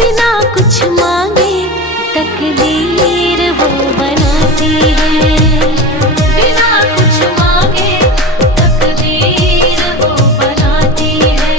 बिना कुछ मांगे तकदीर वो बनाती है। बिना कुछ मांगे तकदीर वो बनाती है।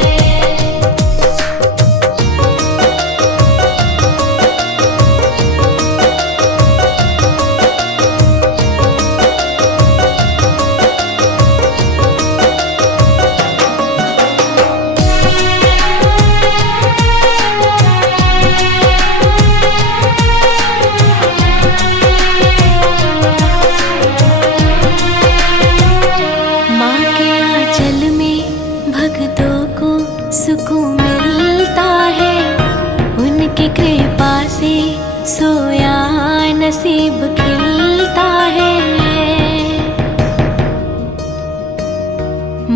भक्तों को सुकून मिलता है, उनकी कृपा से सोया नसीब खिलता है।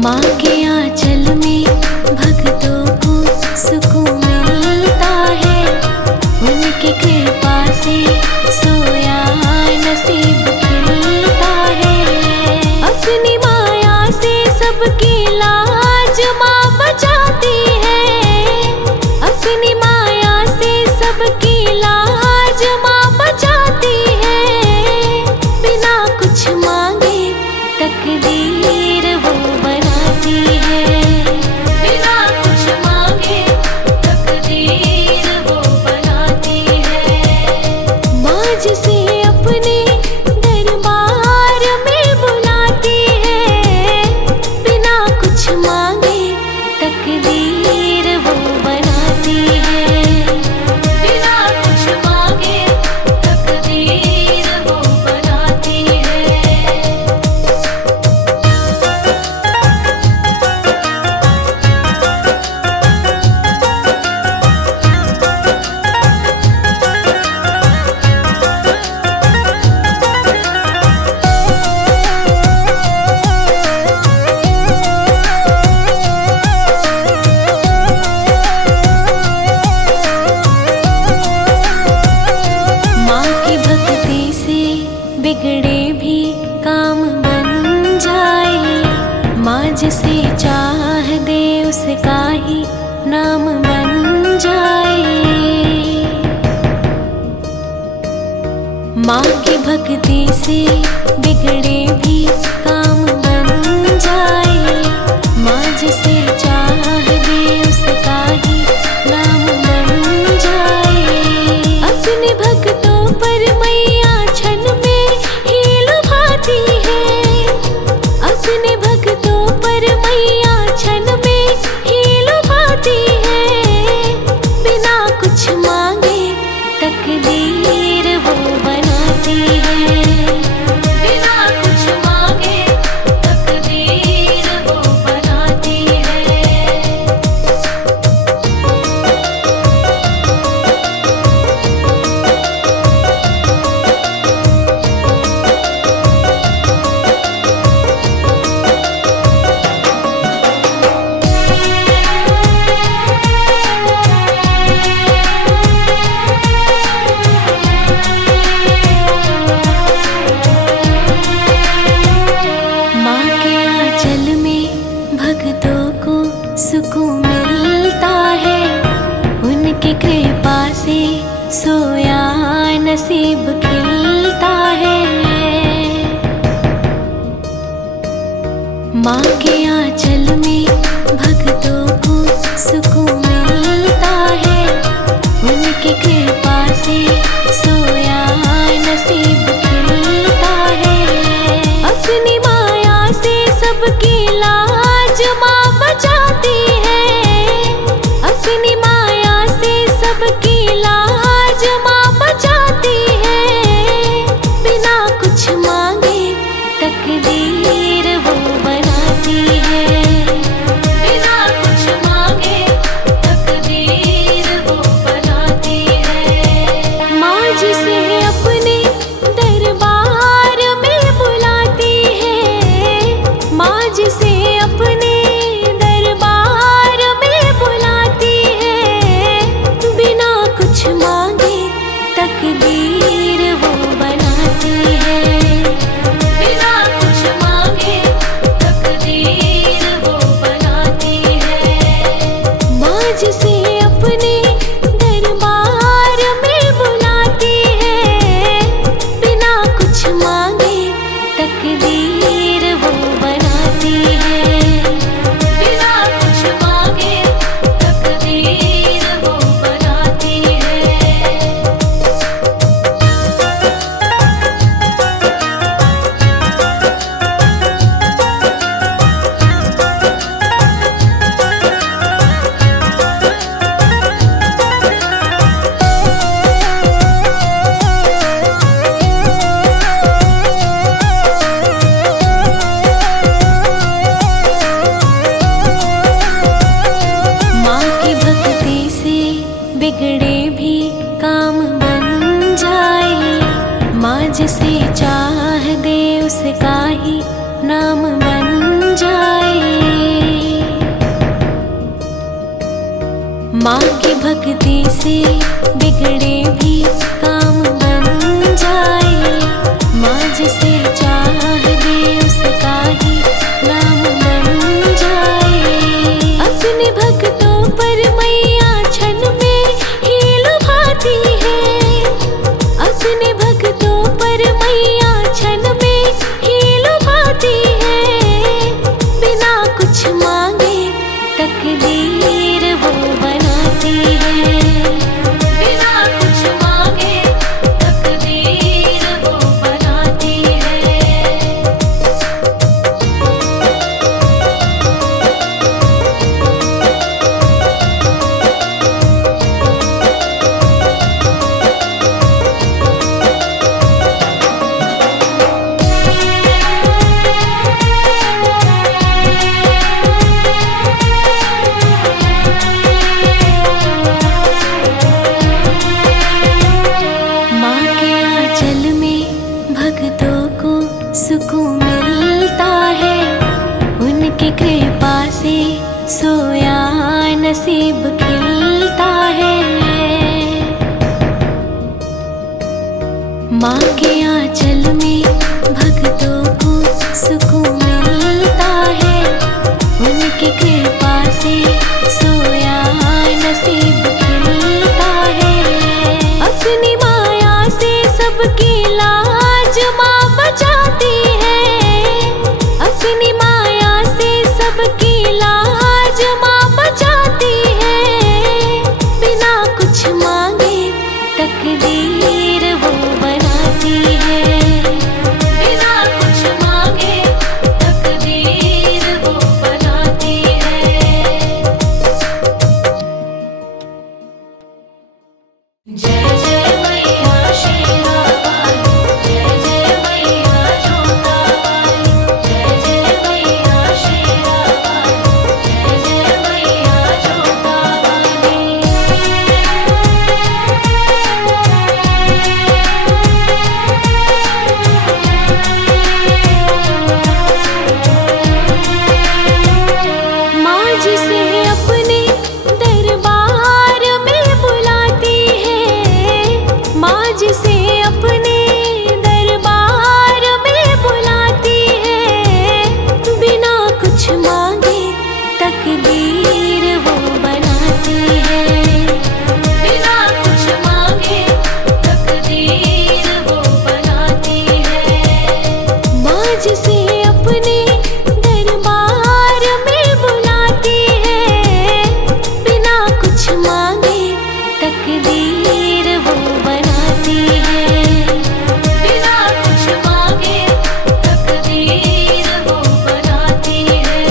माँ के आंचल में भक्तों को सुकून मिलता है, उनकी कृपा से सोया नसीब खिलता है। अपनी माया से सबकी माँ बचाती है, अपनी माया से सबकी लाज माँ बचाती है। बिना कुछ मांगे तकदीर वो बनाती है। बिना कुछ मांगे तकदीर वो बनाती है। माँ जिसे अपने दरबार में बुलाती है, बिना कुछ मांगे तकदीर वो बनाती है। बिना कुछ मांगे तकदीर वो बनाती है। बिगड़े भी काम बन जाए, माँ जिसे चाह दे उसका ही नाम बन जाए। माँ की भक्ति से बिगड़े भी काम बन जाए, माँ जिसे चाह दे उसका ही नाम बन जाए। अपने भक्तों पर मैया क्षण में अपने भक्तों पर मैया क्षण में ही लुभाती है। बिना कुछ मांगे तकदीर वो बनाती है। बिना कुछ मांगे तकदीर वो बनाती है। भक्तों को सुकून मिलता है, उनकी कृपा से सोया नसीब खिलता है। माँ के आंचल में भक्तों को सुकून मिलता है, उनकी कृपा से सोया नसीब खिलता है। अपनी माया से सबकी लाज माँ बचाती है, अपनी माया से सबकी लाज माँ बचाती है। बिना कुछ मांगे तकदीर वो बनाती है। बिना कुछ मांगे तकदीर बिगड़े भी काम बन जाए। माँ जिसे चाह दे उसका ही नाम बन जाए। माँ की भक्ति से बिगड़े भी काम बन जाए। माँ जिसे चाह दे उसका ही नाम बन जाए। अपने भक्तों पर मैया क्षण में ही लुभाती है। अपने भक्तों पर मैया क्षण में ही लुभाती है। बिना कुछ मांगे तकदीर वो बनाती है। बिना कुछ मांगे तकदीर वो बनाती है। माँ के आंचल में भक्तों को सुकून मिलता है। उनकी कृपा से सोया नसीब खिलता है। माँ के आंचल में भक्तों को सुकून मिलता है। उनकी कृपा से सोया नसीब खिलता है। अपनी माया से सबकी लाज माँ बचाती है। अपनी माया से सबकी लाज माँ बचाती है। बिना कुछ मांगे तकदीर वो बनाती है। बिना कुछ मांगे तकदीर वो बनाती है। जय जय मैया शेरा वाली, जय जय मैया जोता वाली, जय जय मैया शेरा वाली, जय जय मैया जोता वाली। माँ जिसे अपने दरबार में बुलाती है। माँ जिसे अपने दरबार में बुलाती है। बिना कुछ मांगे तकदीर वो बनाती है। बिना कुछ मांगे तकदीर वो बनाती है। माँ जिसे अपने दरबार में बुलाती है। बिना कुछ मांगे तकदीर वो बनाती है। बिना कुछ मांगे तकदीर वो बनाती है।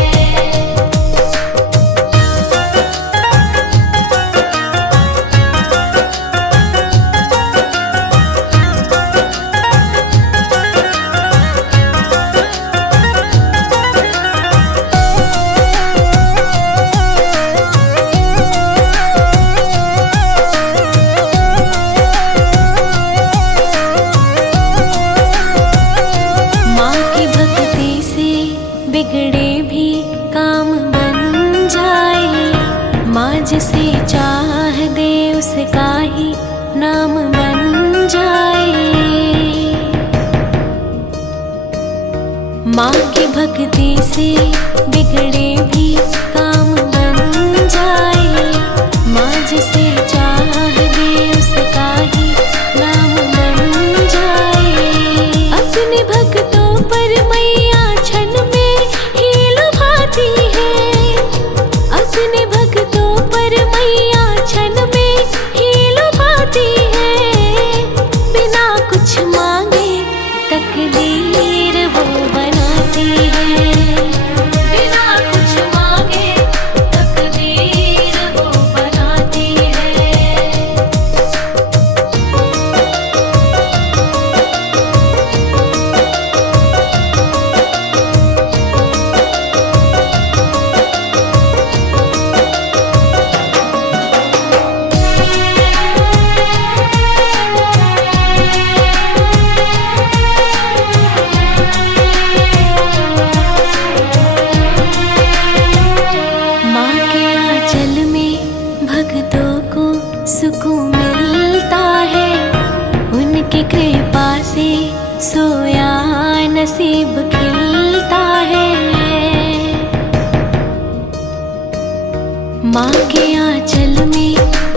माँ की भक्ति से बिगड़े भी काम बन जाए। माँ जिसे चाह दे उसका ही नाम बन जाए। माँ की भक्ति से बिगड़े भी काम बन जाए। माँ जिसे चाह दे उसका ही नाम बन जाए। अपने भक्तों पर मैया क्षण में ही लुभाती है। अपने भक्तों पर मैया क्षण में ही लुभाती है। बिना कुछ मांगे तकदीर वो बनाती है। बिना कुछ मांगे तकदीर वो बनाती है। मिलता है, उनकी कृपा से सोया नसीब खिलता है। माँ के आंचल में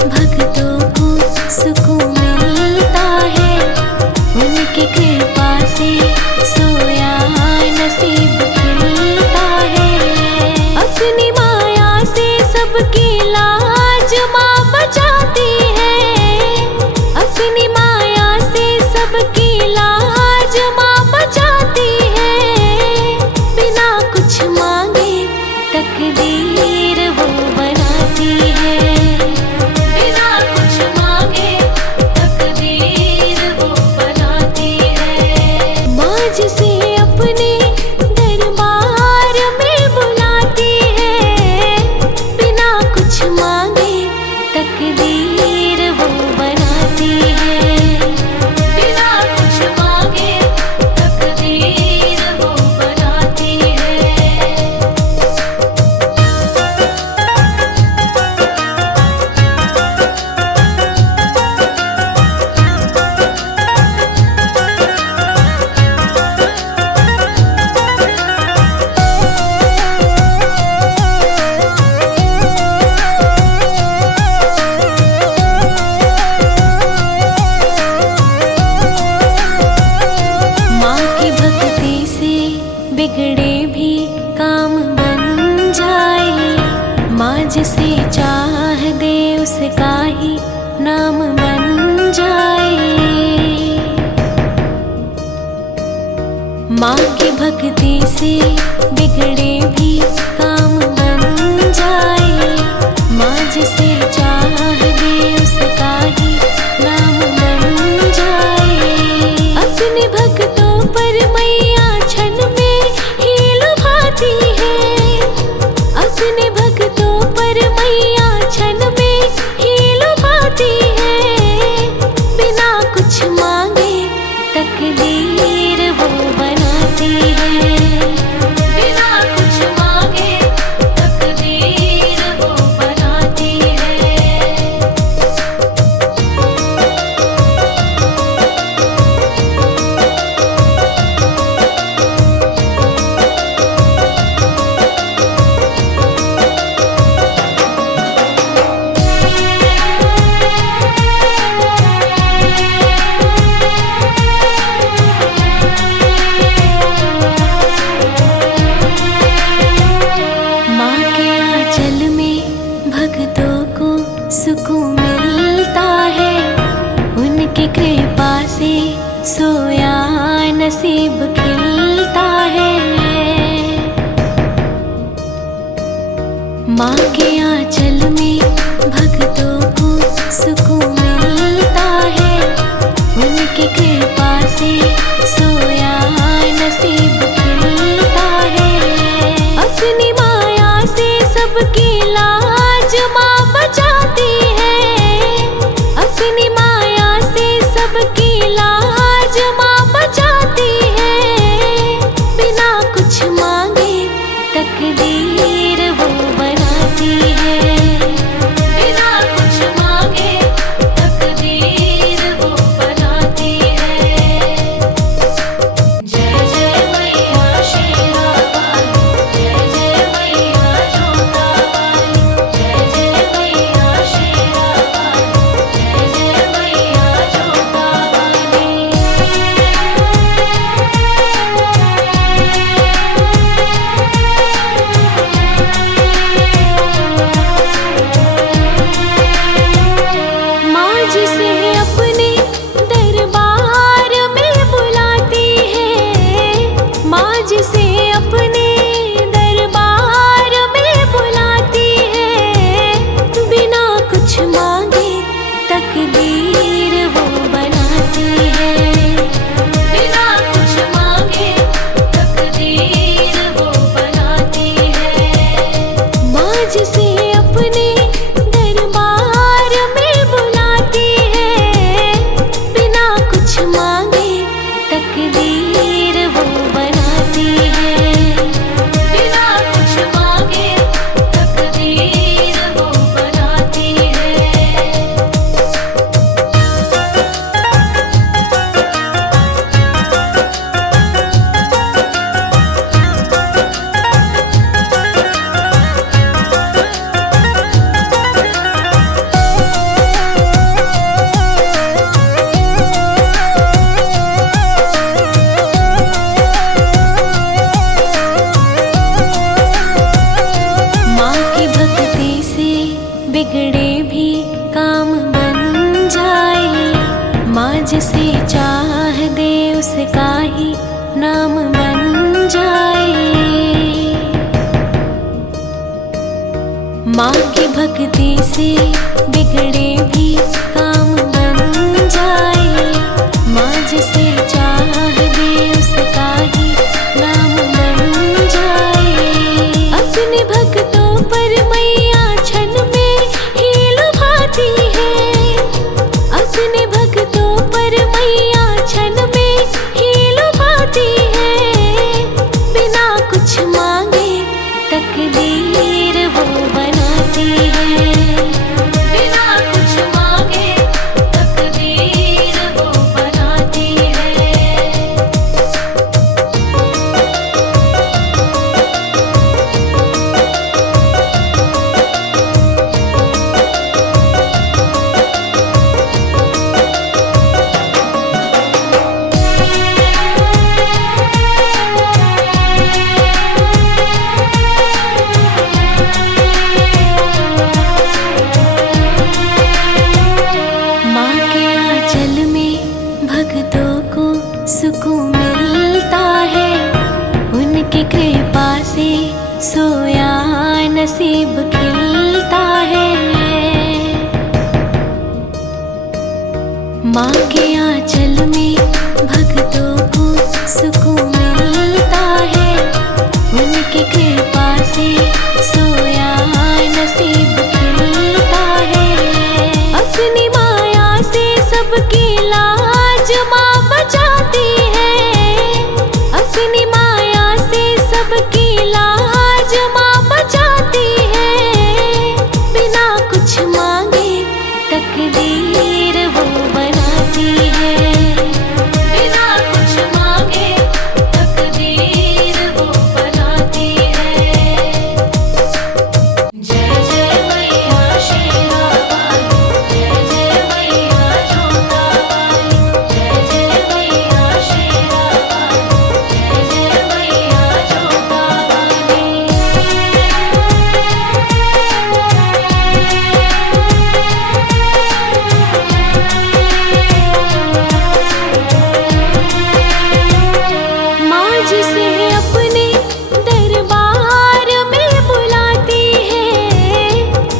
भक्तों को सुकून मिलता है, उनकी कृपा से सोया नसीब खिलता है। अपनी माया से सबकी लाज माँ बचाती है, अपनी माया से सबकी लाज माँ बचाती है। बिना कुछ मांगे तकदीर वो बनाती है, बिना कुछ मांगे तकदीर वो बनाती है। माँ जिसे अपने दरबार में बुलाती है, बिना कुछ मांगे तकदीर वो बनाती है, बिना कुछ मांगे तकदीर वो बनाती है। माँ की भक्ति से बिगड़े भी काम बन जाए, माँ जिसे चाह दे उसका ही नाम बन जाए। माँ की भक्ति से बिगड़े भी काम बन जाए, माँ जिसे चाह दे उसका ही नाम बन जाए। अपने भक्तों पर मैया क्षण में ही लुभाती है, अपने भक्तों पर मैया क्षण में ही लुभाती है। बिना कुछ मांगे तकदीर वो बनाती है, बिना कुछ मांगे जिसे चाह दे उसका ही नाम बन जाए। माँ की भक्ति से बिगड़े भी काम बन जाए। माँ जिसे चाह दे उसका ही नाम बन जाए। अपने भक्तों पर मैया क्षण में ही लुभाती है। अपने भक्तों पर मैया क्षण में ही लुभाती है। बिना कुछ मांगे तकदीर वो बनाती है। बिना कुछ मांगे तकदीर वो बनाती है। माँ के आंचल में भक्तों को सुकून मिलता है। उनकी कृपा से सोया नसीब खिलता है। माँ के आंचल में भक्तों को सुकून मिलता है। उनकी कृपा से सोया नसीब खिलता है। अपनी माया से सबकी लाज माँ बचाती है। अपनी माया से सबकी लाज माँ बचाती है। बिना कुछ मांगे तकदीर वो बनाती है। बिना कुछ मांगे तकदीर वो बनाती है। जय जय मैया शेरा वाली, जय जय मैया जोता वाली, जय जय मैया शेरा वाली, जय जय मैया जोता वाली। माँ जिसे अपने दरबार में बुलाती है।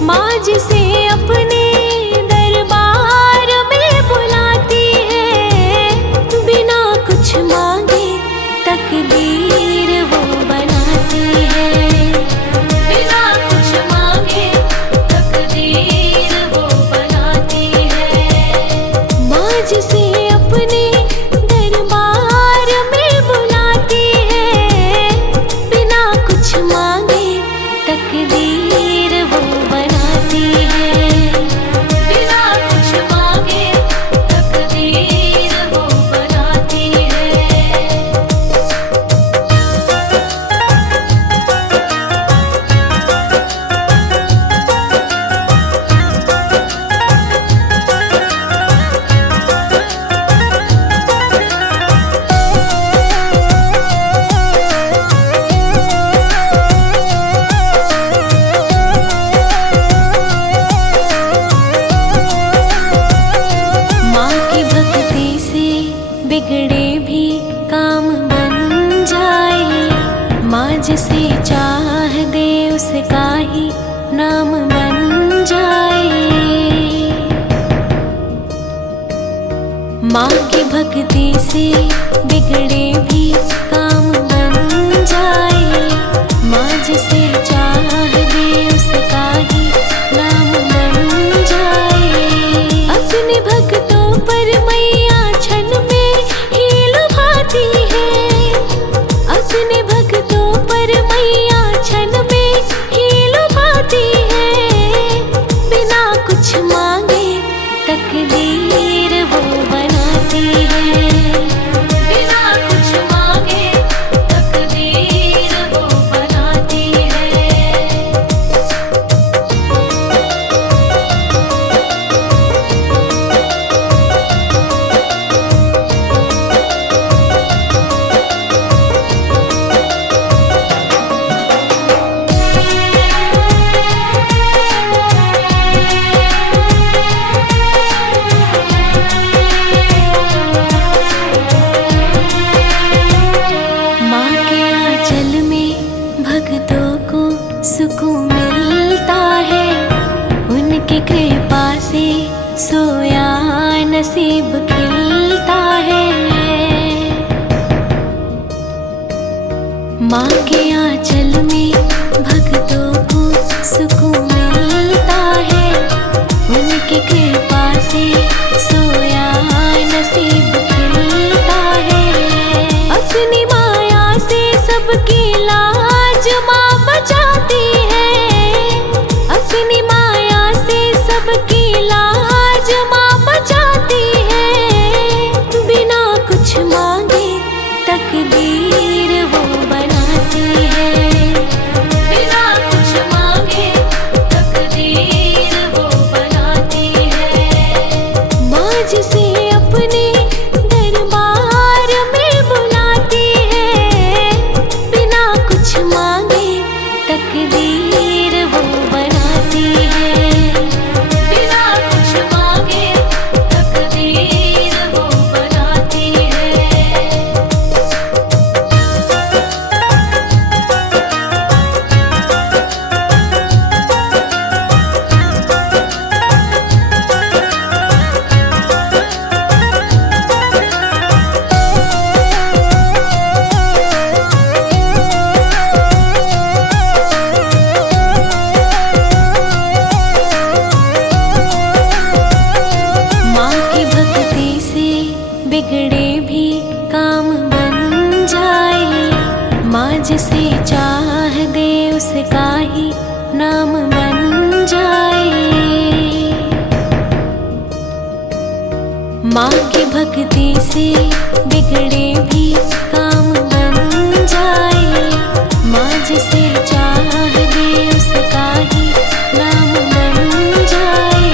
माँ जिसे अपने दरबार में बुलाती है। बिना कुछ मांगे तकदीर वो बनाती है। बिना कुछ मांगे तकदीर वो बनाती है। माँ जिसे अपने दरबार में बुलाती है। बिना कुछ मांगे तकदीर वो बनाती है। बिना कुछ मांगे तकदीर वो बनाती है। माँ की भक्ति से बिगड़े भी काम बन जाए। माँ जिसे चाह दे उसका ही नाम बन जाए। माँ की भक्ति से बिगड़े भी काम बन जाए। माँ जिसे चाह दे उसका ही नाम बन जाए। अपने भक्तों पर मैया क्षण में ही लुभाती है। अपने भक्तों पर मैया क्षण में ही लुभाती है। बिना कुछ मांगे तकदीर वो बनाती है। बिना कुछ मांगे तकदीर वो बनाती है। नसीब खिलता है। माँ के आंचल में भक्तों को सुकून मिलता है। उनकी कृपा से सोया नसीब खिलता है। अपनी माया से सबकी लाज माँ बचाती है। अपनी माया से सबकी लाज माँ बचाती है। बिना कुछ मांगे तकदीर वो बनाती है। बिना कुछ मांगे तकदीर वो बनाती है। माँ जिसे अपने दरबार में बुलाती है। बिना कुछ मांगे तकदीर वो बनाती है। बिना कुछ मांगे तकदीर वो बनाती है। माँ की भक्ति से बिगड़े भी काम बन जाए। माँ जिसे चाह दे उसका ही नाम बन जाए। माँ की भक्ति से बिगड़े भी काम बन जाए। माँ जिसे चाह दे उसका ही नाम बन जाए।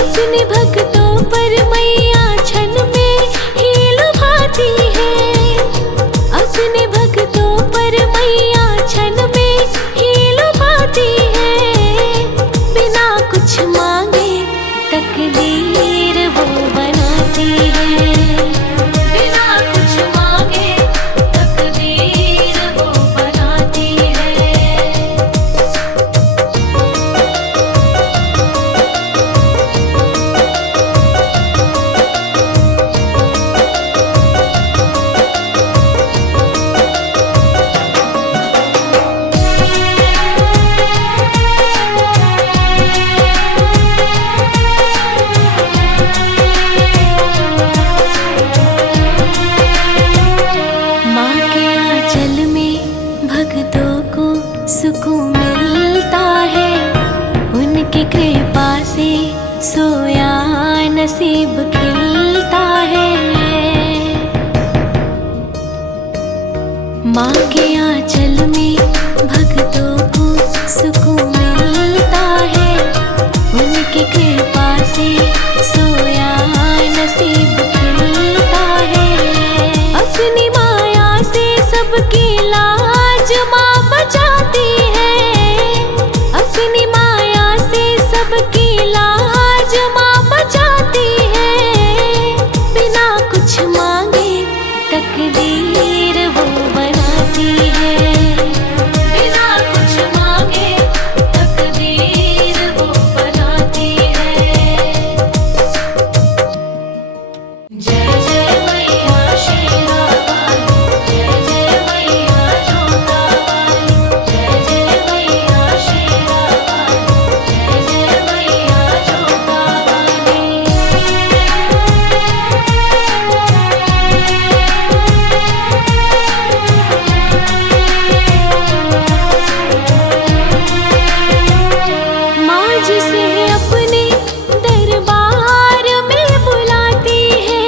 अपने भक्तों पर मैया क्षण में ही लुभाती है। अपने भक्तों पर मैया क्षण में ही लुभाती है। बिना कुछ मांगे तकदीर वो बनाती है। बिना कुछ मांगे तकदीर वो बनाती है। माँ के आंचल में भक्तों को सुकून मिलता है। उनकी कृपा से सोया नसीब खिलता है। माँ के आंचल में भक्तों को सुकून मिलता है। उनकी कृपा से सोया नसीब खिलता है। अपनी माया से सबकी लाज माँ बचाती है। अपनी माया से सबकी लाज माँ बचाती है। बिना कुछ मांगे तकदीर वो बनाती है। बिना कुछ मांगे तकदीर वो बनाती है। जय जय मैया शेरा वाली, जय जय मैया जोता वाली, जय जय मैया शेरा वाली, जय जय मैया जोता वाली। माँ जिसे अपने दरबार में बुलाती है।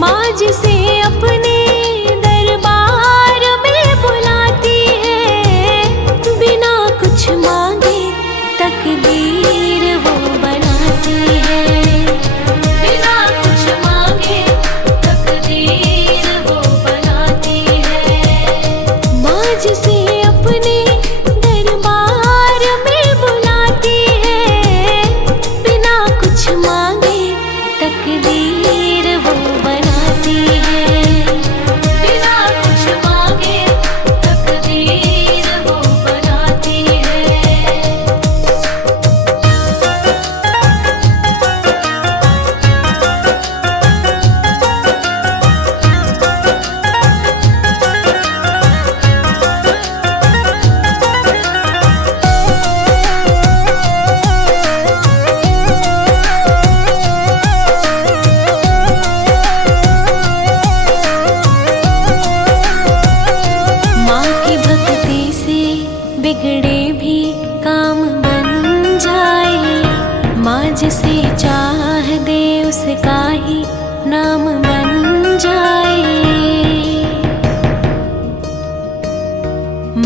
माँ जिसे अपने दरबार में बुलाती है। बिना कुछ मांगे तकदीर वो बनाती है। बिना कुछ मांगे तकदीर वो बनाती है। माँ जिसे अपने दरबार में बुलाती है। बिना कुछ मांगे तकदीर वो बनाती है। बिना कुछ मांगे तकदीर वो बनाती है। नाम बन जाए।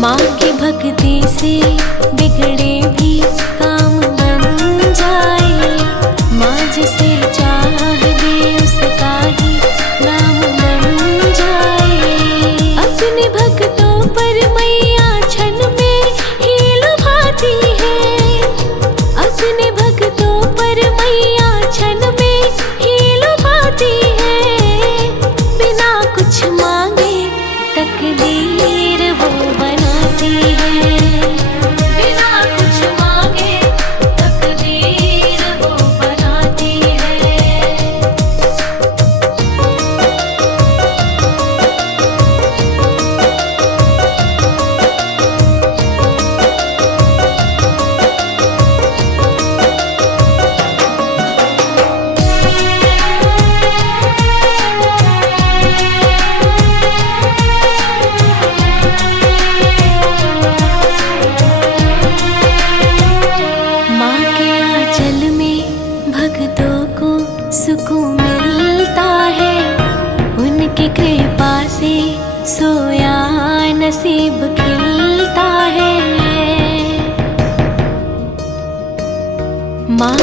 माँ की भक्ति से बिगड़े भी काम बन जाए। माँ जिसे चाह दे उसका ही नाम बन जाए। अपने भक्तों पर मैया क्षण में ही लुभाती है। अपने भक्तों पर मैया क्षण में ही लुभाती है। बिना कुछ मांगे तकदीर वो बनाती है। बिना कुछ मांगे तकदीर वो बनाती है। माँ के आंचल में भक्तों को सुकून मिलता है। उनकी कृपा से सोया नसीब खिलता है। माँ